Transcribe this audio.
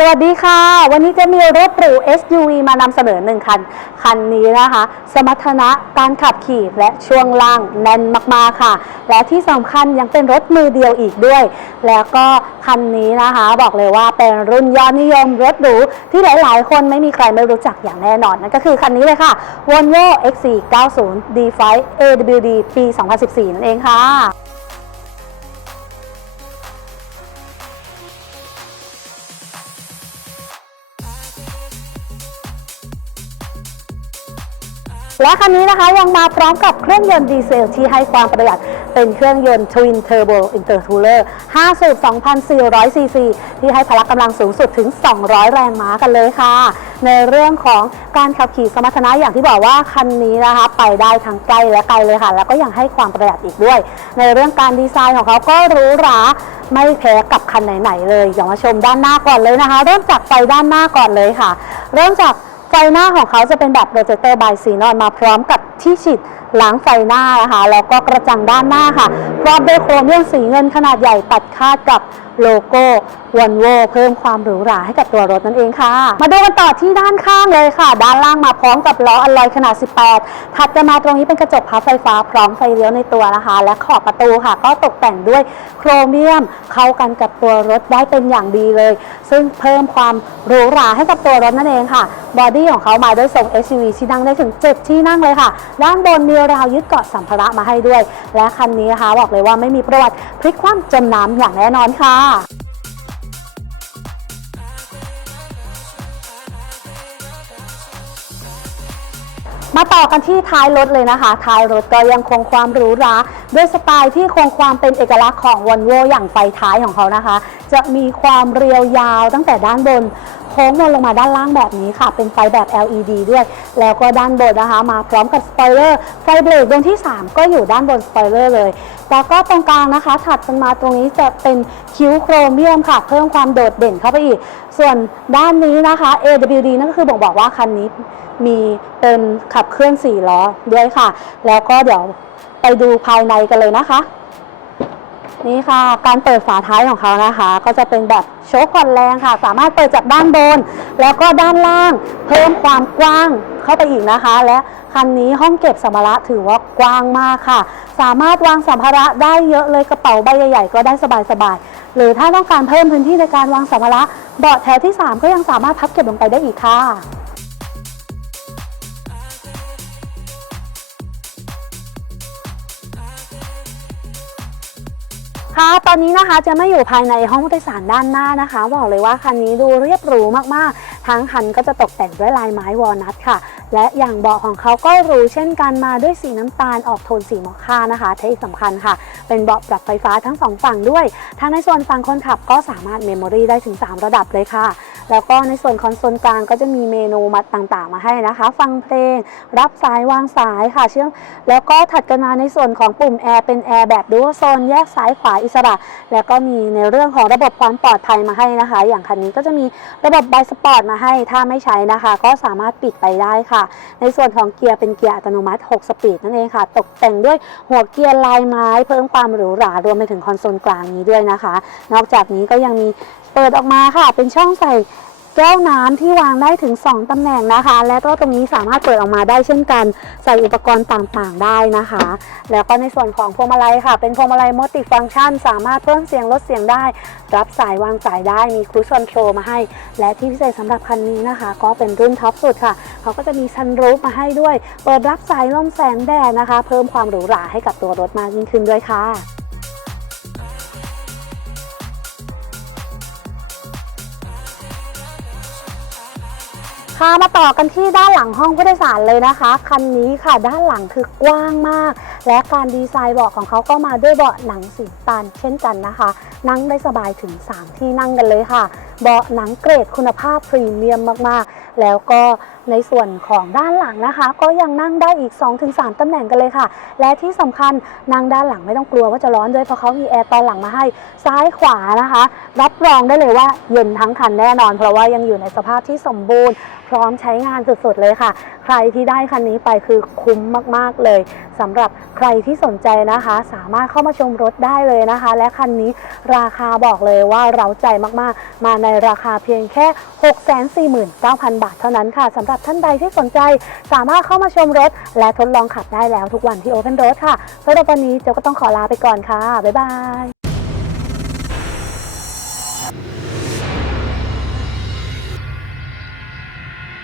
สวัสดีค่ะ วันนี้จะมีรถหรู SUV มานำเสนอหนึ่งคัน คันนี้นะคะ สมรรถนะการขับขี่และช่วงล่างแน่นมากๆค่ะ และที่สำคัญยังเป็นรถมือเดียวอีกด้วย แล้วก็คันนี้นะคะ บอกเลยว่าเป็นรุ่นยอดนิยมรถหรูที่หลายๆ คนไม่มีใครไม่รู้จักอย่างแน่นอนนั่นก็คือคันนี้เลยค่ะ Volvo XC90 D5 AWD ปี 2014 นั่นเองค่ะ และคันนี้นะคะยังมาพร้อมกับเครื่องยนต์ดีเซลที่ให้ความประหยัด เป็นเครื่องยนต์ Twin Turbo Intercooler 5 สูบ 2,400 ซีซี ที่ให้พละกำลังสูงสุดถึง 200 แรงม้ากันเลยค่ะ ในเรื่องของการขับขี่สมรรถนะอย่างที่บอกว่าคันนี้นะคะ ไปได้ทั้งใกล้และไกลเลยค่ะ แล้วก็ยังให้ความประหยัดอีกด้วย ในเรื่องการดีไซน์ของเขาก็หรูหราไม่แพ้กับคันไหนๆเลยอย่ามาชมด้านหน้าก่อนเลยนะคะ เริ่มจากไฟด้านหน้าก่อนเลยค่ะ เริ่มจาก ไฟหน้าของเขาจะเป็นแบบโปรเจคเตอร์บายซีนอนมาพร้อมกับที่ฉีดล้างไฟหน้านะคะแล้วก็กระจังด้านหน้าค่ะ ร้อมด้วยโครเมียมสีเงินขนาดใหญ่ตัดคาดกับโลโก้วันโวเพิ่มความหรูหราให้กับตัวรถนั่นเองค่ะ มาดูกันต่อที่ด้านข้างเลยค่ะ ด้านล่างมาพร้อมกับล้ออลลอยขนาด 18 ถัดกันมาตรงนี้เป็นกระจกพับไฟฟ้าพร้อมไฟเลี้ยวในตัวนะคะ และขอบประตูค่ะ ก็ตกแต่งด้วยโครเมียมเข้ากันกับตัวรถได้เป็นอย่างดีเลย ซึ่งเพิ่มความหรูหราให้กับตัวรถนั่นเองค่ะบอดี้ของเขามาด้วยทรง SUV ที่นั่งได้ถึง 7 ที่นั่งเลยค่ะ ด้านบนมีราวยึดเกาะสัมภาระมาให้ด้วย และคันนี้นะคะบอกเลยว่าไม่มีประวัติพลิกคว่ำจมน้ำอย่างแน่นอนค่ะมาต่อกันที่ท้ายรถเลยนะคะ ท้ายรถก็ยังคงความหรูหราด้วยสไตล์ที่คงความเป็นเอกลักษณ์ของว o l v o อย่างไฟท้ายของเขานะคะ จะมีความเรียวยาวตั้งแต่ด้านบน ค้งวนลงมาด้านล่างแบบนี้ค่ะ เป็นไฟแบบ LED ด้วย แล้วก็ด้านบนนะคะ มาพร้อมกับสปอยเลอร์ไฟเบรกดวงที่ 3 ก็อยู่ด้านบนสปอยเลอร์เลย แล้วก็ตรงกลางนะคะ ถัดกันมาตรงนี้จะเป็นคิ้วโครเมียมค่ะ เพิ่มความโดดเด่นเข้าไปอีก ส่วนด้านนี้นะคะ AWD นั่นก็คือบอกบอกว่าคันนี้มีเป็นขับเคลื่อน4ล้อด้วยค่ะ แล้วก็เดี๋ยวไปดูภายในกันเลยนะคะ นี่ค่ะ การเปิดฝาท้ายของเขานะคะ ก็จะเป็นแบบโชคผ่อนแรงค่ะ สามารถเปิดจากด้านบน แล้วก็ด้านล่าง เพิ่มความกว้างเข้าไปอีกนะคะ และคันนี้ห้องเก็บสัมภาระถือว่ากว้างมากค่ะ สามารถวางสัมภาระได้เยอะเลยกระเป๋าใบใหญ่ๆก็ได้สบายๆหรือถ้าต้องการเพิ่มพื้นที่ในการวางสัมภาระเบาะแถวที่ 3 ก็ยังสามารถพับเก็บลงไปได้อีกค่ะ ค่ะตอนนี้นะคะจะไม่อยู่ภายในห้องผู้โดยสารด้านหน้านะคะ บอกเลยว่าคันนี้ดูเรียบหรูมากๆ ทั้งคันก็จะตกแต่งด้วยลายไม้วอลนัทค่ะ และอย่างเบาะของเขาก็หรูเช่นกันมาด้วยสีน้ำตาลออกโทนสีมอคค่านะคะที่สำคัญค่ะ เป็นเบาะปรับไฟฟ้าทั้งสองฝั่งด้วยทั้งในส่วนฝั่งคนขับก็สามารถเมมโมรีได้ถึง 3 ระดับเลยค่ะ แล้วก็ในส่วนคอนโซลกลางก็จะมีเมนูมัดต่างๆ มาให้นะคะ ฟังเพลง รับสายวางสายค่ะเชื่อมแล้วก็ถัดกันมาในส่วนของปุ่มแอร์เป็นแอร์แบบดูโซนแยกซ้ายขวาอิสระ แล้วก็มีในเรื่องของระบบความปลอดภัยมาให้นะคะ อย่างคันนี้ก็จะมีระบบไบสปอร์ตมาให้ถ้าไม่ใช้นะคะ ก็สามารถปิดไปได้ค่ะ ในส่วนของเกียร์เป็นเกียร์อัตโนมัติ 6 สปีดนั่นเองค่ะ ตกแต่งด้วยหัวเกียร์ลายไม้ เพิ่มความหรูหรารวมไปถึงคอนโซลกลางนี้ด้วยนะคะ นอกจากนี้ก็ยังมี เปิดออกมาค่ะ เป็นช่องใส่แก้วน้ำที่วางได้ถึง 2ตำแหน่งนะคะ และก็ตรงนี้สามารถเปิดออกมาได้เช่นกัน ใส่อุปกรณ์ต่างๆ ได้นะคะ แล้วก็ในส่วนของพวงมาลัยค่ะ เป็นพวงมาลัยมัลติฟังก์ชัน สามารถเพิ่มเสียงลดเสียงได้ รับสายวางสายได้มีครู i คอนโทรลมาให้ และที่พิเศษสำหรับคันนี้นะคะ ก็เป็นรุ่นท็อปสุดค่ะ เขาก็จะมีซันรูฟมาให้ด้วย เปิดรับสายลมแสงแดดนะคะ เพิ่มความหรูหราให้กับตัวรถมากยิ่งขึ้นด้วยค่ะ พามาต่อกันที่ด้านหลังห้องผู้โดยสารเลยนะคะ คันนี้ค่ะด้านหลังคือกว้างมาก และการดีไซน์เบาะของเขาก็มาด้วยเบาะหนังสีตาลเช่นกันนะคะ นั่งได้สบายถึง 3 ที่นั่งกันเลยค่ะ เบาะหนังเกรดคุณภาพพรีเมียมมากๆ แล้วก็ ในส่วนของด้านหลังนะคะ ก็ยังนั่งได้อีก 2-3ตำแหน่งกันเลยค่ะ และที่สำคัญนั่งด้านหลังไม่ต้องกลัวว่าจะร้อนด้วยเพราะเขามีแอร์ตอนหลังมาให้ซ้ายขวานะคะ รับรองได้เลยว่าเย็นทั้งคันแน่นอน เพราะว่ายังอยู่ในสภาพที่สมบูรณ์ พร้อมใช้งานสุดๆเลยค่ะ ใครที่ได้คันนี้ไปคือคุ้มมากๆเลย สำหรับใครที่สนใจนะคะ สามารถเข้ามาชมรถได้เลยนะคะ และคันนี้ราคาบอกเลยว่าเราใจมากๆ มาในราคาเพียงแค่ 649,000 บาทเท่านั้นค่ะสำหรับท่านใดที่สนใจ สามารถเข้ามาชมรถ และทดลองขับได้แล้วทุกวันที่ Open Road ค่ะสำหรับวันนี้เจ้าก็ต้องขอลาไปก่อนค่ะ บ๊ายบาย